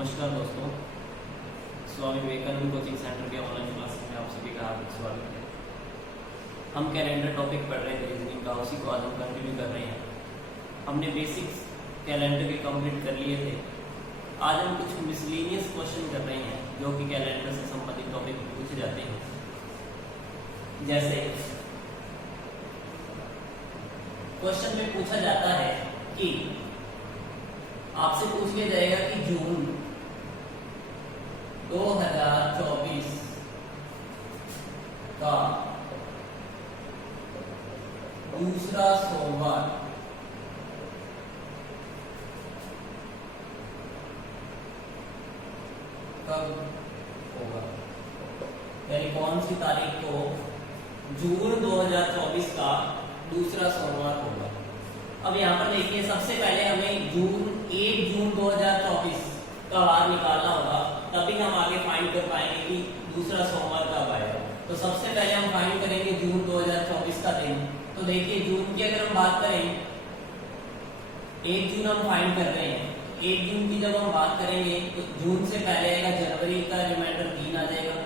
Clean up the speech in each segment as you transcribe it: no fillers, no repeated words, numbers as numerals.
नमस्कार दोस्तों, Swami Vivekananda coaching centre के ऑनलाइन क्लासेस में आप सभी का हार्दिक स्वागत है। हम कैलेंडर टॉपिक पढ़ रहे थे रीजनिंग का, उसी को आज हम कंटिन्यू कर रहे हैं। हमने बेसिक्स कैलेंडर के कंप्लीट कर लिए थे। आज हम कुछ मिसलेनियस क्वेश्चन कर रहे हैं जो कि कैलेंडर से संबंधित टॉपिक पूछे जाते हैं। जैसे क्वेश्चन में पूछा जाता है कि आपसे पूछ लिया जाएगा कि जून 2024 का दूसरा सोमवार कब होगा, यानी कौन सी तारीख को जून 2024 का दूसरा सोमवार होगा। अब यहाँ पर देखिए, सबसे पहले हमें 1 जून 2024 का वार निकालना होगा, तभी हम आगे फाइंड कर पाएंगे कि दूसरा सोमवार कब आएगा। तो सबसे पहले हम फाइंड करेंगे जून 2024 का दिन। तो देखिए, जून की अगर हम बात करें, 1 जून हम फाइंड कर रहे हैं। 1 जून की जब हम बात करेंगे तो जून से पहले आएगा जनवरी का रिमाइंडर 3 आ जाएगा।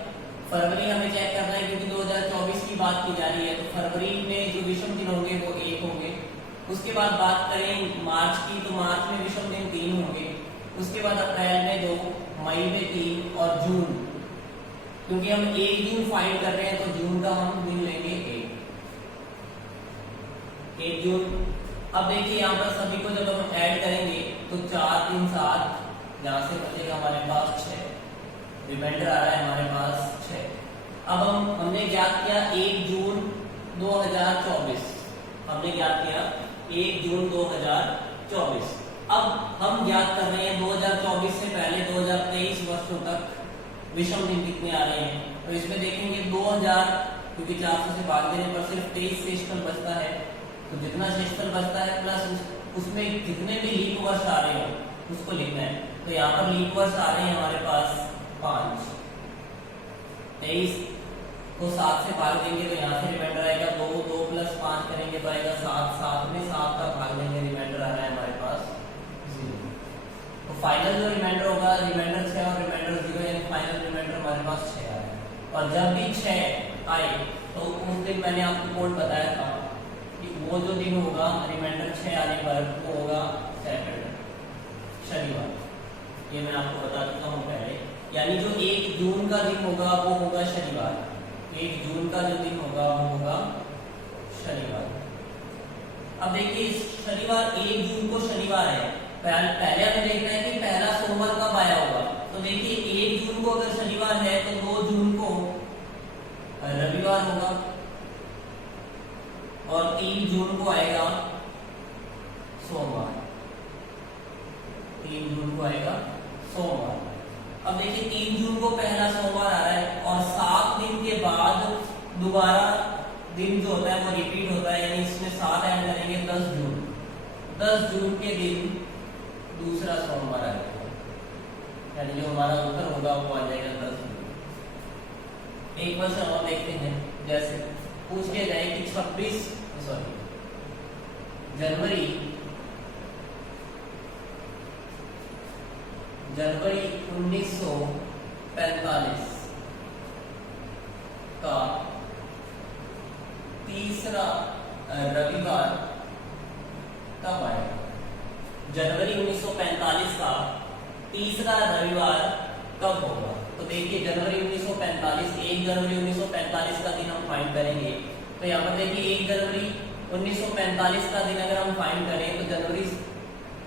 फरवरी हमें चेक करना है क्योंकि 2024 की बात की जा रही है, तो फरवरी में जो विषम दिन होंगे वो 1 होंगे। उसके बाद बात करें मार्च की, तो मार्च में विषम दिन 3 होंगे। उसके बाद अप्रैल में 2, मई में 3 और जून, क्योंकि हम 1 जून फाइंड कर रहे हैं तो जून का हम दिन लेंगे 1 जून। अब देखिए, यहाँ पर सभी को जब हम ऐड करेंगे तो 4 3 7, यहाँ से बचेगा हमारे पास 6, रिमाइंडर आ रहा है हमारे पास 6। अब हमने ज्ञात किया 1 जून 2024, हमने ज्ञात किया 1 जून 2024। अब हम ज्ञात कर रहे हैं 2024 से पहले 2023 वर्षों तक विषम दिन कितने आ रहे हैं। तो इसमें देखेंगे 2000, क्योंकि 400 से भाग देने पर सिर्फ 23 शेषफल बचता है, तो जितना शेषफल बचता है प्लस उसमें जितने भी लीप वर्ष आ रहे हैं उसको लिखना है। तो यहाँ पर लीप वर्ष आ रहे हैं हमारे पास 5। 23 को 7 से भाग देंगे तो यहाँ से रिमाइंडर आएगा 2, 2 + 5 करेंगे तो आएगा 7, 7 में 7 का भाग देंगे, रिमाइंडर आ रहा है हमारे पास 0। तो फाइनल जो रिमाइंडर होगा, रिमाइंडर 6 और रिमाइंडर 0, यानी फाइनल रिमाइंडर हमारे पास 6 आ रहा है। और जब भी 6 आए तो उस दिन मैंने आपको कोड बताया था कि वो जो दिन होगा रिमाइंडर 6 आने पर वो होगा सैटरडे, शनिवार। ये मैं आपको बता चुका हूँ पहले, यानी जो 1 जून का दिन होगा वो होगा शनिवार। 1 जून का जो दिन होगा वो होगा शनिवार। अब देखिए, शनिवार 1 जून को शनिवार है। पहले हमें देखना है कि पहला सोमवार कब आया होगा। तो देखिए, 1 जून को अगर शनिवार है तो 2 जून को रविवार होगा और 3 जून को आएगा सोमवार। 3 जून को आएगा सोमवार। अब देखिए, 3 जून को पहला सोमवार आ रहा है और 7 दिन के बाद दोबारा दिन जो होता है वो रिपीट होता है, यानी इसमें 7 ऐड करेंगे 10 जून। 10 जून के दिन दूसरा सोमवार आएगा, यानी जो हमारा उत्तर होगा वो आ जाएगा 10 जून। एक क्वेश्चन और देखते हैं। जैसे पूछ लिया जाए कि जनवरी 1945 का तीसरा रविवार कब आएगा। जनवरी 1945 का तीसरा रविवार कब होगा। तो देखिए, जनवरी 1945, 1 जनवरी 1945 का दिन हम फाइंड करेंगे। तो यहाँ पर देखिए, 1 जनवरी 1945 का दिन अगर हम फाइंड करें तो जनवरी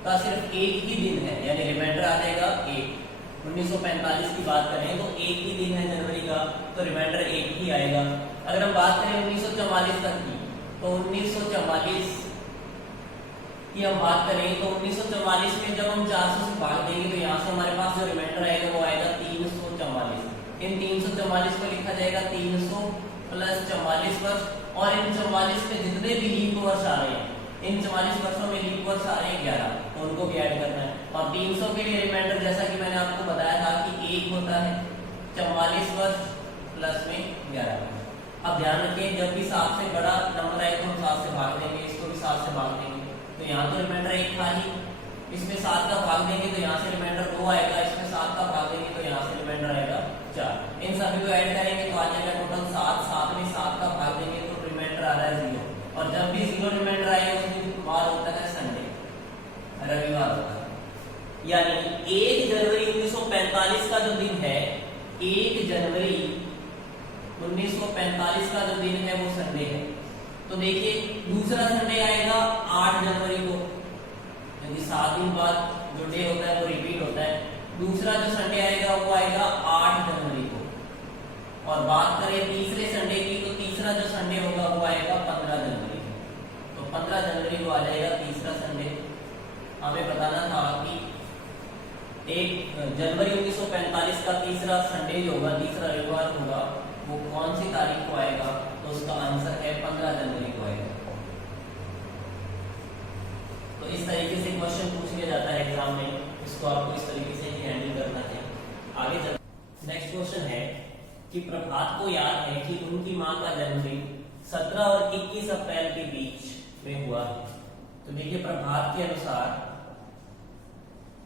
का सिर्फ 1 ही दिन है, यानी रिमाइंडर आ जाएगा 1। 1945 की बात करें तो 1 ही दिन है जनवरी का, तो रिमाइंडर 1 ही आएगा। अगर हम बात करें 1944 तक की, तो 1944 की हम बात करें तो 1944 में जब हम 400 से भाग देंगे तो यहाँ से हमारे पास जो रिमाइंडर आएगा वो आएगा 344। इन 344 को लिखा जाएगा 300 + 44 वर्ष, और इन 44 में जितने भी लीप वर्ष आ रहे हैं, इन 44 वर्षों में लीप वर्ष आ रहे हैं 11, तो उनको भी ऐड करना है। और 300 के लिए रिमाइंडर, जैसा कि मैंने आपको बताया था कि 1 होता है, 44 वर्ष प्लस में 11। अब ध्यान रखिए, जब भी 7 से बड़ा नंबर आए तो हम 7 से भाग देंगे, इसको भी 7 से भाग देंगे। तो यहाँ तो रिमाइंडर 1 था ही, इसमें 7 का भाग देंगे तो यहाँ से रिमाइंडर 2 आएगा, इसमें 7 यानी 1 जनवरी 1945 का जो दिन है, 1 जनवरी 1945 का जो दिन है वो संडे है। तो देखिए दूसरा संडे आएगा 8 जनवरी को, यानी 7 दिन बाद जो डे होता है वो रिपीट होता है। दूसरा जो संडे आएगा वो आएगा 8 जनवरी को। और बात करें तीसरे संडे की, तो तीसरा जो संडे होगा वो आएगा 15 जनवरी को। तो 15 जनवरी को आ जाएगा तीसरा संडे। हमें बताना था कि 1 जनवरी 1945 का तीसरा संडे जो होगा, तीसरा रविवार होगा, वो कौन सी तारीख को आएगा? तो उसका आंसर है 15 जनवरी को आएगा। तो इस तरीके से क्वेश्चन पूछ लिया जाता है एग्जाम में, इसको आपको इस तरीके से ही हैंडल करना है। आगे चल नेक्स्ट क्वेश्चन है कि प्रभात को याद है कि उनकी मां का जन्मदिन 17 और 21 अप्रैल के बीच में हुआ है। तो देखिए प्रभात के अनुसार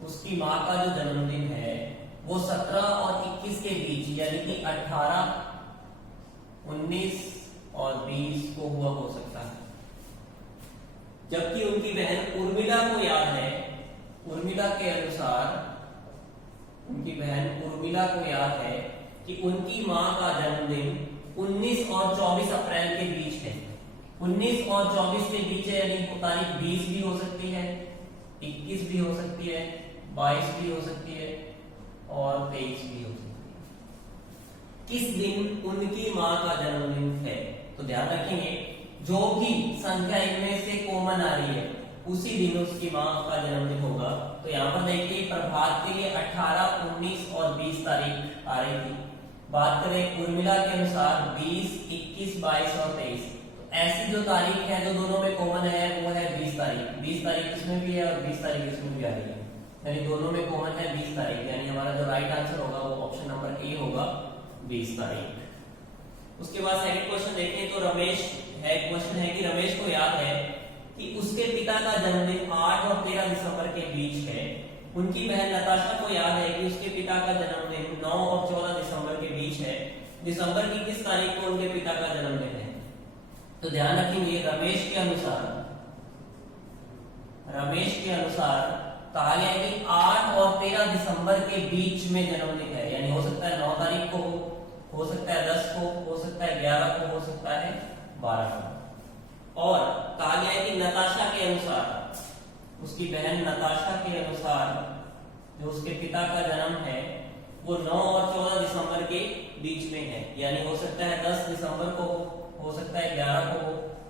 उसकी मां का जो जन्मदिन है वो 17 और 21 के बीच, यानी कि 18, 19 और 20 को हुआ हो सकता है। जबकि उनकी बहन उर्मिला को याद है, उर्मिला के अनुसार उनकी बहन उर्मिला को याद है कि उनकी मां का जन्मदिन 19 और 24 अप्रैल के बीच है। 19 और 24 के बीच है, यानी तारीख 20 भी हो सकती है, 21 भी हो सकती है, 22 भी हो सकती है और 23 भी हो सकती है। किस दिन उनकी मां का जन्मदिन है? तो ध्यान रखेंगे जो भी संख्या इनमें से कॉमन आ रही है उसी दिन उसकी मां का जन्मदिन होगा। तो यहाँ पर देखिए प्रभात के लिए 18, 19 और 20 तारीख आ रही थी। बात करें उर्मिला के अनुसार 20, 21, 22 और 23। तो ऐसी जो तारीख है जो दोनों में कॉमन है वो है 20 तारीख। 20 तारीख इसमें भी है और 20 तारीख इसमें भी आ रही है, यानी दोनों में कॉमन है 20 तारीख। यानी हमारा जो राइट आंसर होगा वो ऑप्शन नंबर ए होगा, 20 तारीख। उसके बाद सेकंड क्वेश्चन देखें तो रमेश है, क्वेश्चन है कि रमेश को याद है कि उसके पिता का जन्मदिन 8 और 13 दिसंबर के बीच है। उनकी बहन नताशा को याद है कि उसके पिता का जन्मदिन 9 और 14 दिसंबर के बीच है। दिसंबर की किस तारीख को उनके पिता का जन्मदिन है? तो ध्यान रखेंगे रमेश के अनुसार कहा गया है कि 8 और 13 दिसंबर के बीच में जन्मदिन है, यानी हो सकता है 9 तारीख को, हो सकता है 10 को, हो सकता है 11 को, हो सकता है 12 को। और कहा गया है कि नताशा के अनुसार, उसकी बहन नताशा के अनुसार जो उसके पिता का जन्म है वो 9 और 14 दिसंबर के बीच में है, यानी हो सकता है 10 दिसंबर को, हो सकता है 11 को,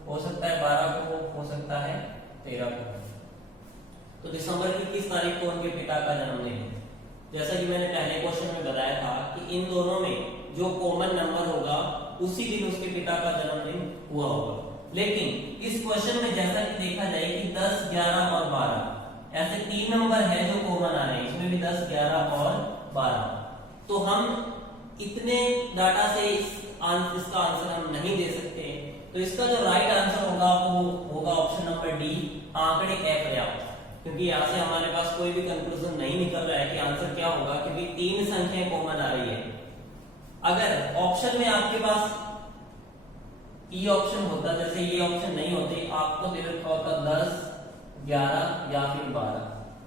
हो सकता है 12 को, हो सकता है 13 को। तो दिसंबर की किस तारीख को उनके पिता का जन्मदिन है? जैसा कि मैंने पहले क्वेश्चन में बताया था कि इन दोनों में जो कॉमन नंबर होगा उसी दिन उसके पिता का जन्मदिन हुआ होगा। लेकिन इस क्वेश्चन में जैसा कि देखा जाए कि 10, 11 और 12 ऐसे 3 नंबर है जो कॉमन आ रहे हैं, इसमें भी 10, 11 और 12। तो हम इतने डाटा से इसका आंसर हम नहीं दे सकते। तो इसका जो राइट आंसर होगा वो होगा ऑप्शन नंबर डी, आंकड़े अपर्याप्त। क्योंकि यहाँ से हमारे पास कोई भी कंक्लूजन नहीं निकल रहा है कि आंसर क्या होगा, क्योंकि 3 संख्याएं कॉमन आ रही है। अगर ऑप्शन में आपके पास ये ऑप्शन होता, जैसे ये ऑप्शन नहीं होते, आपको दे रखा होता 10, 11 या फिर 12,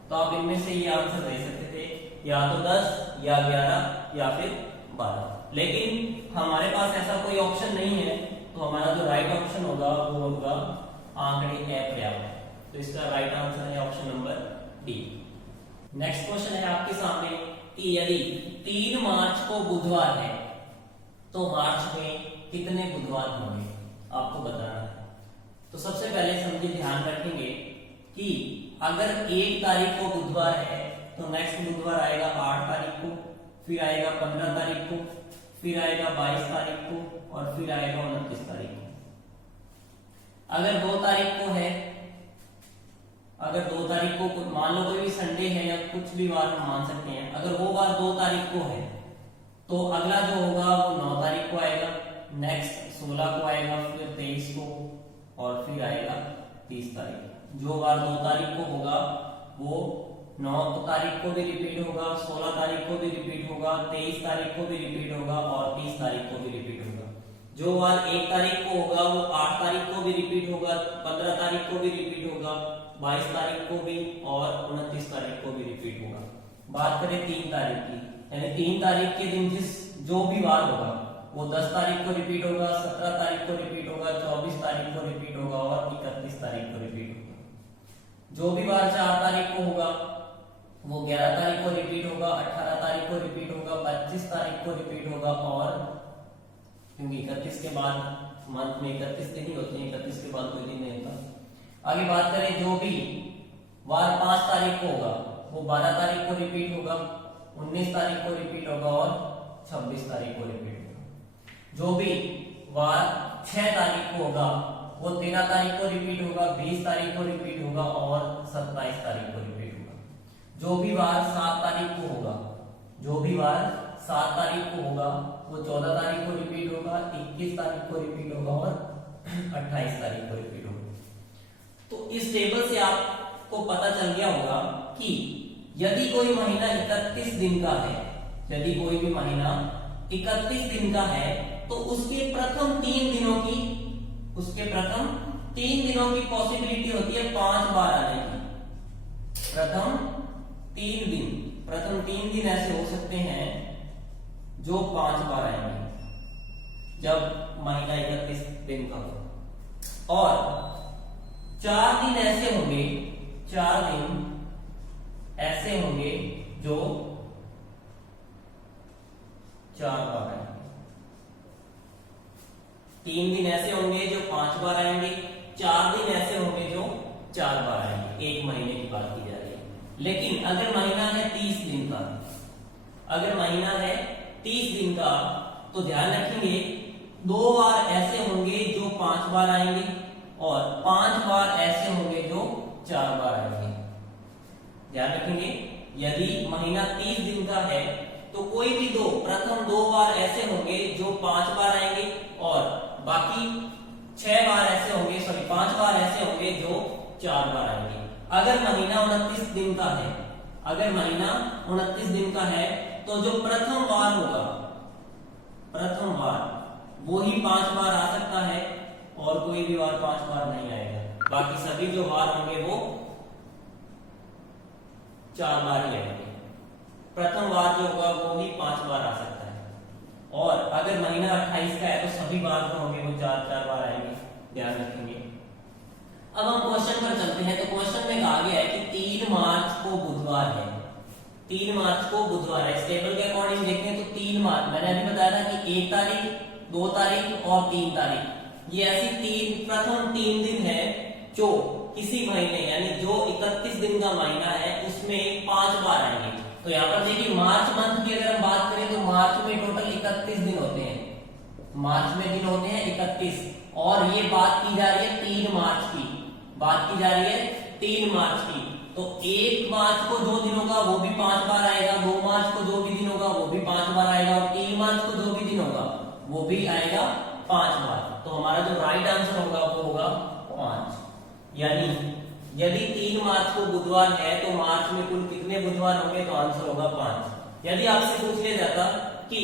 तो आप इनमें से ये आंसर दे सकते थे, या तो 10 या 11 या फिर 12। लेकिन हमारे पास ऐसा कोई ऑप्शन नहीं है, तो हमारा जो राइट ऑप्शन होगा वो होगा आंकड़े अपर्याप्त। तो इसका राइट आंसर है option number D. Next question है आपके सामने कि यदि 3 मार्च को बुधवार है तो मार्च में कितने बुधवार होंगे, आपको बताना है। तो सबसे पहले समझिए, ध्यान रखेंगे कि अगर 1 तारीख को बुधवार है तो नेक्स्ट बुधवार आएगा 8 तारीख को, फिर आएगा 15 तारीख को, फिर आएगा 22 तारीख को और फिर आएगा 29 तारीख को। अगर 2 तारीख को है, अगर 2 तारीख को मान लो कोई भी संडे है या कुछ भी वार हम मान सकते हैं, अगर वो वार 2 तारीख को है तो अगला जो होगा वो 9 तारीख को आएगा, नेक्स्ट 16 को आएगा, फिर 23 को और फिर आएगा 30 तारीख। जो वार 2 तारीख को होगा वो 9 तारीख को भी रिपीट होगा, 16 तारीख को भी रिपीट होगा, 23 तारीख को भी रिपीट होगा और 30 तारीख को भी रिपीट होगा। जो वार 1 तारीख को होगा वो 8 तारीख को भी रिपीट होगा, 15 तारीख को भी रिपीट होगा, 22 तारीख को भी और 29 तारीख को भी रिपीट होगा। बात करें 3 तारीख की, यानी 3 तारीख के दिन जो भी वार होगा वो 10 तारीख को रिपीट होगा, 17 तारीख को रिपीट होगा, 24 तारीख को रिपीट होगा और 31 तारीख को रिपीट होगा। जो भी वार 4 तारीख को होगा वो 11 तारीख को रिपीट होगा, 18 तारीख को रिपीट होगा, 25 तारीख को रिपीट होगा और क्योंकि 31 के बाद मंथ में 31 दिन ही होते हैं, 31 के बाद कोई दिन नहीं होता। आगे बात करें जो भी वार 5 तारीख को होगा वो 12 तारीख को रिपीट होगा, 19 तारीख को रिपीट होगा और 26 तारीख को रिपीट होगा। जो भी वार 6 तारीख को होगा वो 13 तारीख को रिपीट होगा, 20 तारीख को रिपीट होगा और 27 तारीख को रिपीट होगा। जो भी वार 7 तारीख को होगा, जो भी वार 7 तारीख को होगा वो 14 तारीख को रिपीट होगा, 21 तारीख को रिपीट होगा और 28 तारीख को रिपीट होगा। तो इस टेबल से आपको पता चल गया होगा कि यदि कोई महीना 31 दिन का है, यदि कोई भी महीना 31 दिन का है तो उसके प्रथम 3 दिनों की पॉसिबिलिटी होती है 5 बार आने की। प्रथम 3 दिन ऐसे हो सकते हैं जो 5 बार आएंगे जब महीना 31 दिन का हो, और 4 दिन ऐसे होंगे, 4 दिन ऐसे होंगे जो 4 बार आएंगे। 3 दिन ऐसे होंगे जो 5 बार आएंगे, 4 दिन ऐसे होंगे जो 4 बार आएंगे। एक महीने की बात की जा रही है। लेकिन अगर महीना है 30 दिन का, अगर महीना है 30 दिन का तो ध्यान रखेंगे 2 बार ऐसे होंगे जो 5 बार आएंगे और 5 बार ऐसे होंगे जो 4 बार आएंगे। ध्यान रखेंगे यदि महीना 30 दिन का है तो कोई भी प्रथम 2 बार ऐसे होंगे जो 5 बार आएंगे और बाकी 6 बार ऐसे होंगे, 5 बार ऐसे होंगे जो 4 बार आएंगे। अगर महीना 29 दिन का है, अगर महीना 29 दिन का है तो जो प्रथम वार होगा, प्रथम वार वो ही 5 बार आ सकता है और कोई भी वार 5 बार नहीं आएगा। बाकी सभी जो वार होंगे वो 4 बार ही आएंगे। प्रथम वार जो होगा वो ही 5 बार आ सकता है। और अगर महीना 28 का है तो सभी बार जो होंगे वो 4 बार आएंगे। ध्यान रखेंगे। अब हम क्वेश्चन पर चलते हैं। तो क्वेश्चन में कहा गया है कि 3 मार्च को बुधवार है, 3 मार्च को बुधवार है। इस टेबल के अकॉर्डिंग देखें तो 3 मार्च, मैंने अभी बताया था कि 1 तारीख, 2 तारीख और 3 तारीख, ये ऐसी प्रथम 3 दिन है जो किसी महीने यानी जो 31 दिन का महीना है उसमें 5 बार आएंगे। तो यहाँ पर देखिए मार्च मंथ की अगर हम बात करें तो मार्च में टोटल 31 दिन होते हैं, मार्च में दिन होते हैं 31, और ये बात की जा रही है 3 मार्च की, बात की जा रही है 3 मार्च की। तो 1 मार्च को जो दिन होगा वो भी 5 बार आएगा, 2 मार्च को जो भी दिन होगा वो भी 5 बार आएगा और 3 मार्च को जो भी दिन होगा वो भी आएगा 5 बार। तो हमारा जो राइट आंसर होगा वो होगा 5। यानी यदि 3 मार्च को बुधवार है तो मार्च में कुल कितने बुधवार होंगे, तो आंसर होगा 5। यदि आपसे पूछ लिया जाता कि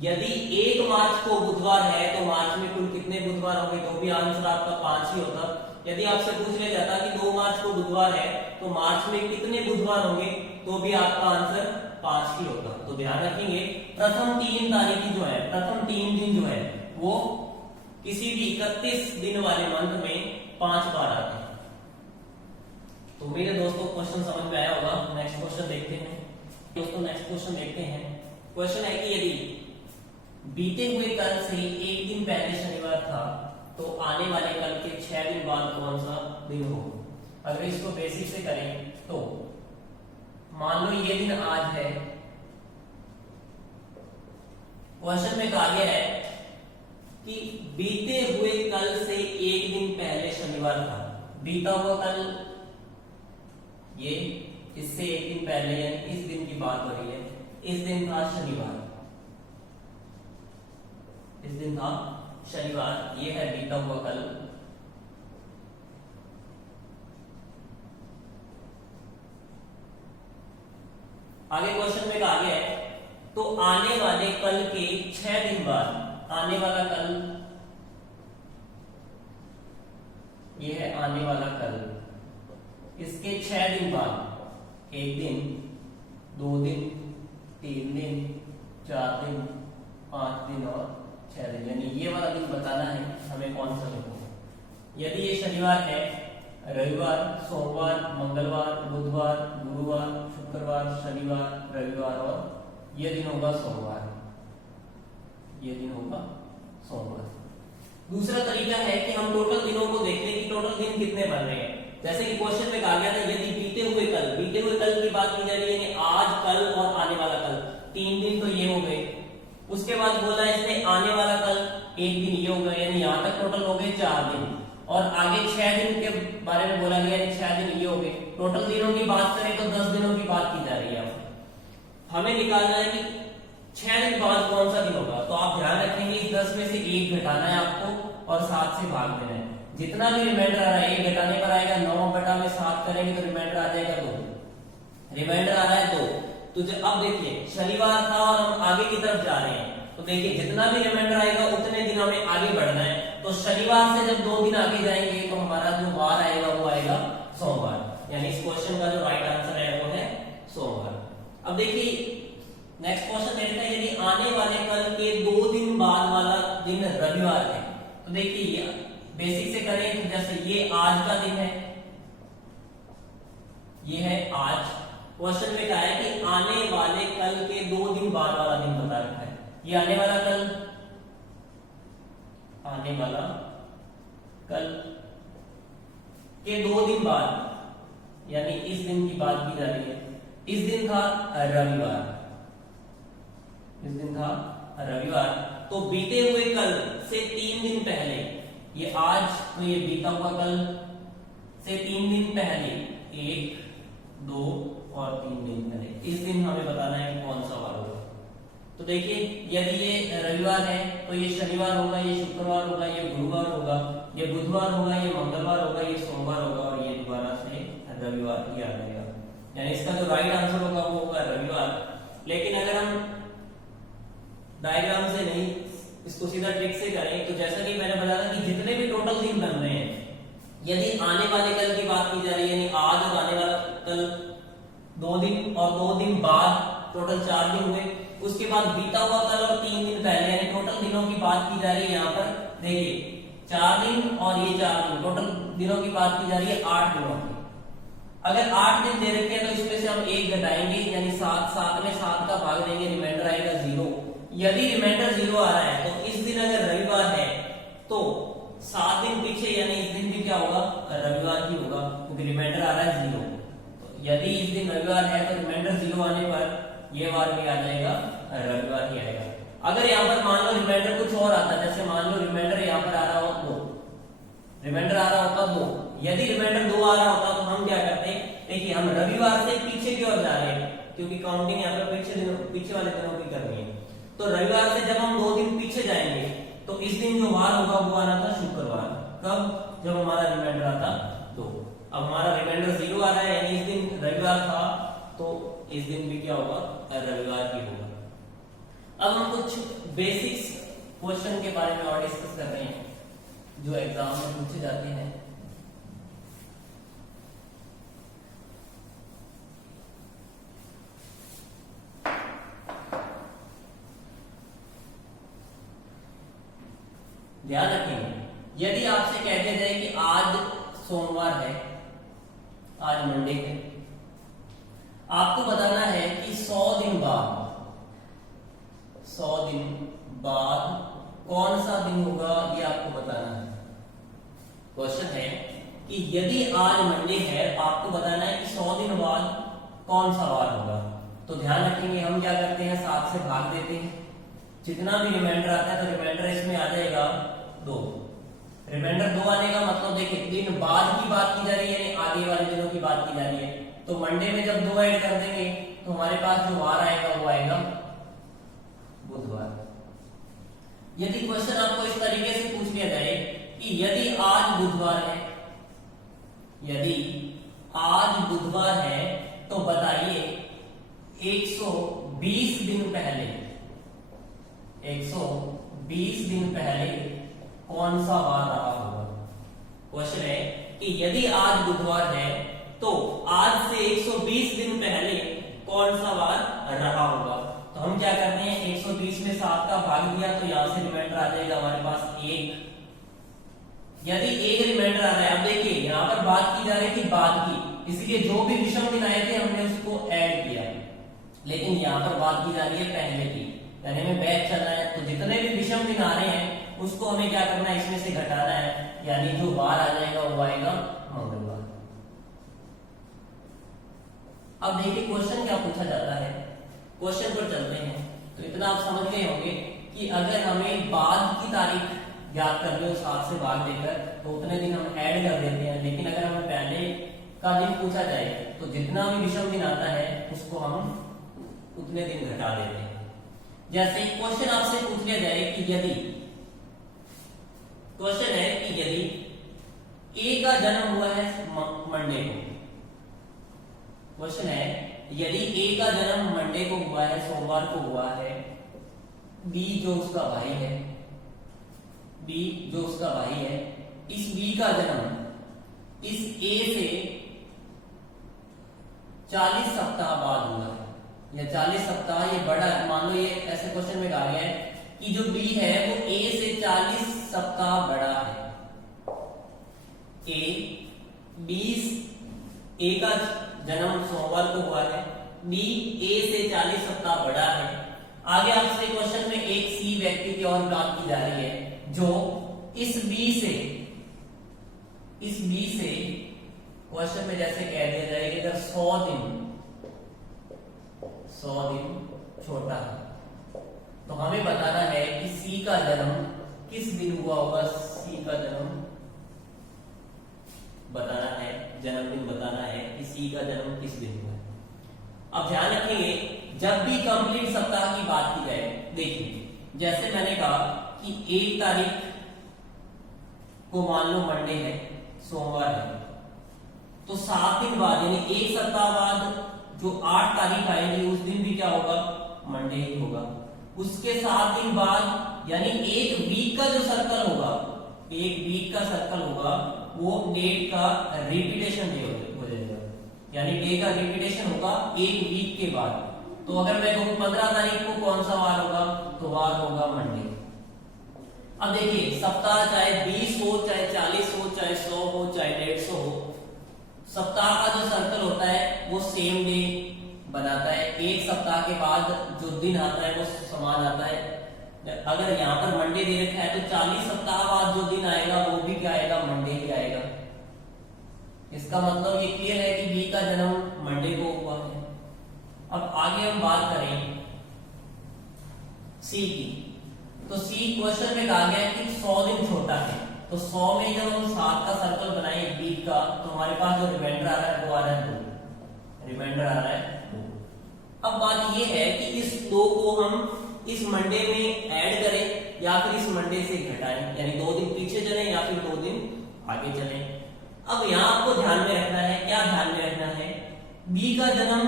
यदि 1 मार्च को बुधवार है तो मार्च में कुल कितने बुधवार होंगे, तो भी आंसर आपका 5 ही होता। यदि आपसे पूछ लिया जाता कि 2 मार्च को बुधवार है तो मार्च में कितने बुधवार होंगे, तो भी आपका आंसर 5 ही होगा। तो ध्यान रखेंगे प्रथम 3 तारीख जो है, प्रथम 3 दिन जो है वो किसी भी 31 दिन वाले मंथ में 5 बार आते हैं। तो मेरे दोस्तों क्वेश्चन समझ में आया होगा। नेक्स्ट क्वेश्चन देखते हैं दोस्तों, नेक्स्ट क्वेश्चन देखते हैं। क्वेश्चन है कि यदि बीते हुए कल से 1 दिन पहले शनिवार था तो आने वाले कल के 6 दिन बाद कौन सा दिन हो। अगर इसको बेसिक से करें तो मान लो ये दिन आज है, क्वेश्चन में कहा गया है कि बीते हुए कल से 1 दिन पहले शनिवार था। बीता हुआ कल ये इससे 1 दिन पहले यानी इस दिन की बात हो रही है, इस दिन था शनिवार, इस दिन था शनिवार, ये है बीता हुआ कल। आगे क्वेश्चन में कहा गया है तो आने वाले कल के 6 दिन बाद, आने वाला कल ये है, आने वाला कल इसके 6 दिन बाद, 1 दिन, 2 दिन, 3 दिन, 4 दिन, 5 दिन और 6 दिन, यानी ये वाला दिन बताना है हमें कौन सा दिन होगा। यदि ये शनिवार है, रविवार, सोमवार, मंगलवार, बुधवार, गुरुवार, शुक्रवार, शनिवार, रविवार और ये दिन होगा सोमवार, ये दिन होगा सोमवार। दूसरा तरीका है कि हम टोटल दिनों को देख लें कि टोटल दिन कितने बन रहे हैं। जैसे कि क्वेश्चन में कहा गया था यदि बीते हुए कल की बात की जा रही है, यानी आज, कल और आने वाला कल, 3 दिन तो ये हो गए। उसके बाद बोला इसने आने वाला कल 1 दिन ये हो गया, यानी यहाँ तक टोटल हो गए 4 दिन, और आगे 6 दिन के बारे में बोला गया, यानी 6 दिन ये हो गए। टोटल दिनों की बात करें तो 10 दिनों की बात की जा रही है। हमें निकालना है कि 6 दिन बाद कौन सा दिन होगा। तो आप ध्यान रखेंगे इस 10 में से 1 घटाना है आपको और 7 से भाग देना है। जितना भी रिमाइंडर आ रहा है 1 घटाने पर आएगा, 9 बटा में 7 करेंगे तो रिमाइंडर आ जाएगा 2, रिमाइंडर आ रहा है 2। तो अब देखिए शनिवार था और हम आगे की तरफ जा रहे हैं, तो देखिए जितना भी रिमाइंडर आएगा उतने दिन हमें आगे बढ़ना है। तो शनिवार से जब 2 दिन आगे जाएंगे तो हमारा जो वार आएगा वो आएगा सोमवार, यानी इस क्वेश्चन का जो राइट आंसर है वो है सोमवार। अब देखिए नेक्स्ट क्वेश्चन देखते हैं, यदि आने वाले कल के 2 दिन बाद वाला दिन रविवार है, तो देखिए बेसिक से करें तो जैसे ये आज का दिन है, ये है आज। क्वेश्चन में कहा है कि आने वाले कल के 2 दिन बाद वाला दिन बता रखा है। ये आने वाला कल, आने वाला कल के 2 दिन बाद, यानी इस दिन की बात की जा रही है। इस दिन था रविवार, इस दिन था रविवार, तो बीते हुए कल से 3 दिन पहले, ये आज तो ये बीता हुआ कल से 3 दिन पहले, 1, 2 और 3 दिन पहले, इस दिन हमें बताना है कौन सा वार होगा। तो देखिए यदि ये रविवार है तो ये शनिवार होगा, ये शुक्रवार होगा, ये गुरुवार होगा, ये बुधवार होगा, ये मंगलवार होगा, ये सोमवार होगा और ये दोबारा से रविवार ही आ जाएगा, यानी इसका जो राइट आंसर होगा वो होगा रविवार। लेकिन अगर हम डायग्राम से नहीं इसको सीधा ट्रिक से करें तो जैसा कि मैंने बताया कि जितने भी टोटल दिन बन रहे हैं, यदि आने वाले कल की बात की जा रही है, यानी आज और आने वाला कल 2 दिन और 2 दिन बाद टोटल 4 दिन हुए, उसके बाद बीता हुआ कल और 3 दिन पहले, यानी टोटल दिनों की बात की जा रही है। यहाँ पर देखिए 4 दिन और ये 4 दिन, टोटल दिनों की बात की जा रही है 8 दिनों की। अगर 8 दिन दे रखे हैं तो इसमें से हम 1 घटाएंगे, यानी 7 में 7 का भाग देंगे, रिमाइंडर आएगा 0। यदि रिमाइंडर 0 आ रहा है तो इस दिन अगर रविवार है तो 7 दिन पीछे, यानी इस दिन भी क्या होगा, रविवार ही होगा, क्योंकि रिमाइंडर आ रहा है 0। तो यदि इस दिन रविवार है तो रिमाइंडर 0 आने पर ये वार भी आ जाएगा, रविवार ही आएगा। अगर यहाँ पर मान लो रिमाइंडर कुछ और आता, जैसे मान लो रिमाइंडर यहाँ पर आ रहा हो 2, रिमाइंडर आ रहा होता 2, यदि रिमाइंडर 2 आ रहा होता तो हम क्या करते, देखिए हम रविवार से पीछे की ओर जा रहे हैं, क्योंकि काउंटिंग यहाँ पर पीछे वाले दिनों की करनी है। तो रविवार से जब हम 2 दिन पीछे जाएंगे तो इस दिन जो वार होगा वो आना था शुक्रवार। कब? जब हमारा रिमाइंडर आता 2। अब हमारा रिमाइंडर 0 आ रहा है, यानी इस दिन रविवार था तो इस दिन भी क्या होगा, रविवार ही होगा। अब हम कुछ बेसिक्स क्वेश्चन के बारे में और डिस्कस कर रहे हैं जो एग्जाम में पूछे जाते हैं। ध्यान रखेंगे यदि आपसे कह दिया जाए कि आज सोमवार है, आज मंडे है, आपको बताना है कि 100 दिन बाद कौन सा दिन होगा, ये आपको बताना है। क्वेश्चन है कि यदि आज मंडे है, आपको बताना है कि 100 दिन बाद कौन सा वार होगा। तो ध्यान रखेंगे हम क्या करते हैं, 7 से भाग देते हैं, जितना भी रिमाइंडर आता है तो रिमाइंडर इसमें आ जाएगा 2। रिमाइंडर 2 आने का मतलब देखिए दिन बाद की बात की जा रही है, यानी आगे वाले दिनों की बात की जा रही है। तो मंडे में जब 2 ऐड कर देंगे तो हमारे पास जो वार आएगा वो आएगा बुधवार। यदि क्वेश्चन आपको इस तरीके से पूछ लिया जाए कि यदि आज बुधवार है, यदि आज बुधवार है तो बताइए 120 दिन पहले, 120 दिन पहले कौन सा वार रहा होगा। क्वेश्चन है कि यदि आज बुधवार है तो तो आज से 120 दिन पहले कौन सा वार रहा होगा। तो हम क्या करते हैं, 120 में 7 का भाग दिया तो यहां से रिमाइंडर आ जाएगा हमारे पास 1। यदि 1 रिमाइंडर आ रहा है, अब देखिए यहां पर बात की जा रही थी बाद की, इसलिए जो भी विषम दिन आए थे हमने उसको ऐड किया, लेकिन यहां पर बात की जा रही है पहले की, यानी हमें बैच चलना है। तो जितने भी विषम दिन आ रहे हैं उसको हमें क्या करना है, इसमें से घटाना है, यानी जो वार आ जाएगा वो आएगा मंगलवार। अब देखिए क्वेश्चन क्या पूछा जाता है, क्वेश्चन पर चलते हैं। तो इतना आप समझ गए होंगे कि अगर हमें बाद की तारीख याद कर लो 7 से भाग देकर, तो उतने दिन हम ऐड कर देते हैं। लेकिन अगर हमें पहले का दिन पूछा जाए तो जितना भी विषम दिन आता है उसको हम उतने दिन घटा देते हैं। जैसे क्वेश्चन आपसे पूछ लिया जाए कि यदि, क्वेश्चन है कि यदि ए का जन्म हुआ है मंडे को, क्वेश्चन है यदि ए का जन्म मंडे को हुआ है, सोमवार को हुआ है, बी जो उसका भाई है, बी जो उसका भाई है, इस बी का जन्म इस ए से 40 सप्ताह बाद हुआ है, या 40 सप्ताह ये बड़ा, मान लो ये ऐसे क्वेश्चन में कहा गया है कि जो बी है वो ए से 40 सप्ताह बड़ा है। ए का जन्म सोमवार को हुआ है, बी ए से 40 सप्ताह बड़ा है। आगे आपसे क्वेश्चन में एक सी व्यक्ति की और बात की जा रही है जो इस बी से क्वेश्चन में जैसे कह दिया जाए कि अगर 100 दिन छोटा है, तो हमें बताना है कि सी का जन्म किस दिन हुआ होगा। सी का जन्म बताना है, जन्मदिन बताना है कि सी का जन्म किस दिन हुआ है। अब ध्यान रखेंगे जब भी कंप्लीट सप्ताह की बात की जाए, देखिए जैसे मैंने कहा कि 1 तारीख को मान लो मंडे है, सोमवार है, तो 7 दिन बाद यानी 1 सप्ताह बाद जो 8 तारीख आएगी उस दिन भी क्या होगा, मंडे ही होगा। उसके 7 दिन बाद यानी 1 वीक का जो सर्कल होगा, 1 वीक का सर्कल होगा, वो डेट का रिपीटेशन डे हो जाएगा, यानी डे का रिपीटेशन होगा 1 वीक के बाद। तो अगर मैं कहूं 15 तारीख को कौन सा वार होगा, तो वार होगा मंडे। अब देखिए सप्ताह चाहे 20 हो, चाहे 40 हो, चाहे 100 हो, चाहे 150 हो, सप्ताह का जो सर्कल होता है वो सेम डे बनाता है। एक सप्ताह के बाद जो दिन आता है वो समान आता है। अगर यहाँ पर मंडे दे रखा है तो 40 सप्ताह बाद जो दिन आएगा वो भी क्या आएगा, मंडे ही आएगा। इसका मतलब ये क्लियर है कि बी का जन्म मंडे को हुआ है। अब आगे हम बात करें सी की, तो सी क्वेश्चन में कहा गया कि 100 दिन छोटा है, तो 100 में जब हम 7 का सर्कल बनाए वीक का, तो हमारे पास जो रिमाइंडर आ रहा है वो आ रहा है 2, रिमाइंडर आ रहा है 2। अब बात ये है कि इस 2 को हम इस मंडे में ऐड करें या फिर इस मंडे से घटाएं, यानी 2 दिन पीछे चले या फिर 2 दिन आगे चले। अब यहाँ आपको ध्यान में रखना है, क्या ध्यान में रखना है, बी का जन्म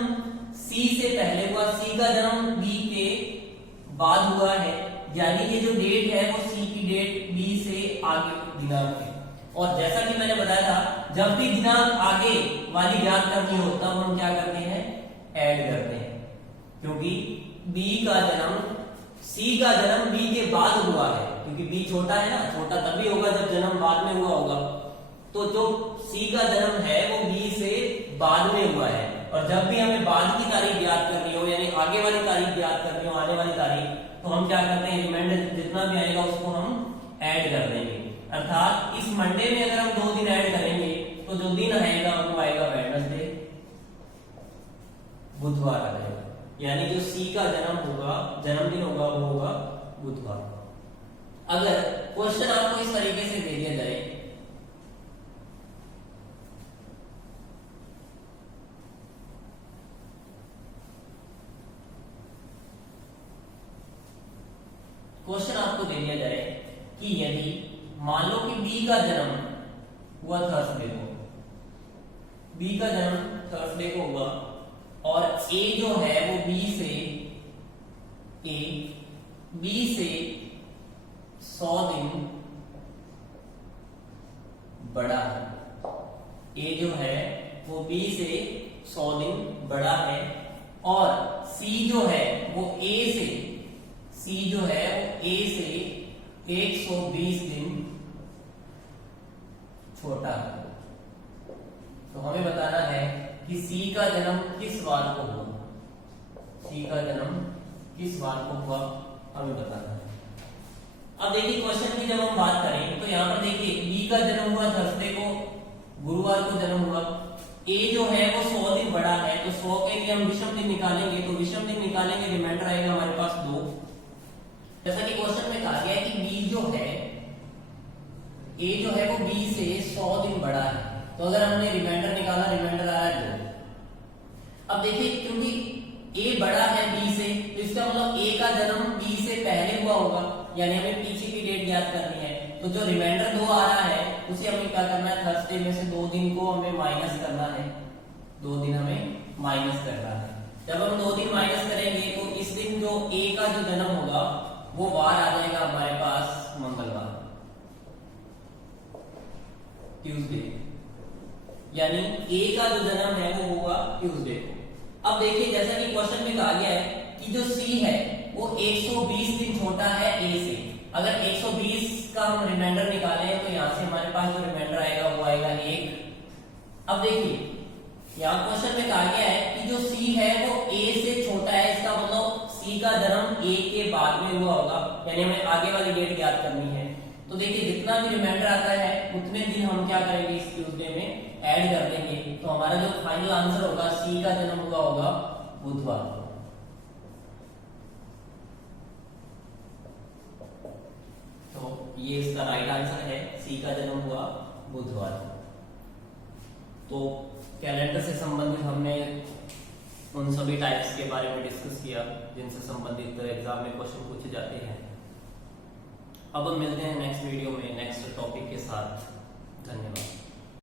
सी से पहले हुआ, सी का जन्म बी के बाद हुआ है, यानी ये जो डेट है वो सी की डेट बी से आगे दिनांक है। और जैसा कि मैंने बताया था जब भी दिनांक आगे वाली ज्ञात करनी हो तब हम क्या करते हैं, ऐड करते हैं, क्योंकि बी का जन्म सी का जन्म बी के बाद हुआ है, क्योंकि बी छोटा है ना, छोटा तभी होगा जब जन्म बाद में हुआ होगा। तो जो सी का जन्म है वो बी से बाद में हुआ है, और जब भी हमें बाद की तारीख याद करनी हो यानी आगे वाली तारीख याद करनी हो, आने वाली तारीख, तो हम क्या करते हैं, रिमाइंडर जितना भी आएगा उसको हम ऐड कर देंगे। अर्थात इस मंडे में अगर हम 2 दिन ऐड करेंगे तो जो दिन आएगा वो आएगा वेडनेसडे, बुधवार आ जाएगा, यानी जो सी का जन्म होगा, जन्मदिन होगा वो होगा बुधवार। अगर क्वेश्चन आपको इस तरीके से दे दिया जाए, क्वेश्चन आपको दे दिया जाए कि यदि मान लो कि बी का जन्म हुआ थर्सडे को, बी का जन्म थर्सडे को हुआ और ए जो है वो बी से 100 दिन बड़ा है, ए जो है वो बी से 100 दिन बड़ा है और सी जो है वो ए से, सी जो है वो ए से 120 दिन छोटा है। तो हमें बताना है कि सी का जन्म किस वार को हुआ, सी का जन्म किस वार को हुआ हमें बताना है। अब देखिए क्वेश्चन की जब हम बात करें तो यहाँ पर देखिए बी का जन्म हुआ थर्सडे को, गुरुवार को जन्म हुआ। ए जो है वो 100 दिन बड़ा है, तो 100 के लिए हम विषम दिन निकालेंगे, तो विषम दिन निकालेंगे, रिमाइंडर आएगा हमारे पास 2। जैसा कि क्वेश्चन में कहा गया है कि बी जो है, ए जो है वो बी से 100 दिन बड़ा है, तो अगर हमने रिमाइंडर निकाला, रिमाइंडर आया 2। अब देखिए क्योंकि ए बड़ा है बी से, तो इसका मतलब ए का जन्म बी से पहले हुआ होगा, यानी हमें पीछे की डेट ज्ञात करनी है। तो जो रिमाइंडर 2 आ रहा है उसे हमें क्या करना है, थर्सडे में से 2 दिन को हमें माइनस करना है, 2 दिन हमें माइनस करना है। जब हम 2 दिन माइनस करेंगे तो इस दिन जो ए का जो जन्म होगा वो वार आ जाएगा हमारे पास मंगलवार, ट्यूसडे, यानी ए का जो जन्म है वो होगा ट्यूसडे को। अब देखिए जैसा कि क्वेश्चन में कहा गया है कि जो सी है वो 120 दिन छोटा है ए से। अगर 120 का हम रिमाइंडर निकालें तो यहाँ से हमारे पास जो रिमाइंडर आएगा वो आएगा 1। अब देखिए यहाँ क्वेश्चन में कहा गया है कि जो सी है वो ए से छोटा है, इसका मतलब सी का जन्म ए के बाद में हुआ होगा, यानी हमें आगे वाली डेट ज्ञात करनी है। तो देखिए जितना भी रिमाइंडर आता है उतने दिन हम क्या करेंगे, इस ट्यूसडे में ऐड कर देंगे, तो हमारा जो फाइनल आंसर होगा सी का जन्म हुआ होगा बुधवार को। तो ये इसका राइट आंसर है, सी का जन्म हुआ बुधवार को। तो कैलेंडर से संबंधित हमने उन सभी टाइप्स के बारे में डिस्कस किया जिनसे संबंधित एग्जाम में क्वेश्चन पूछे जाते हैं। अब हम मिलते हैं नेक्स्ट वीडियो में नेक्स्ट टॉपिक के साथ। धन्यवाद।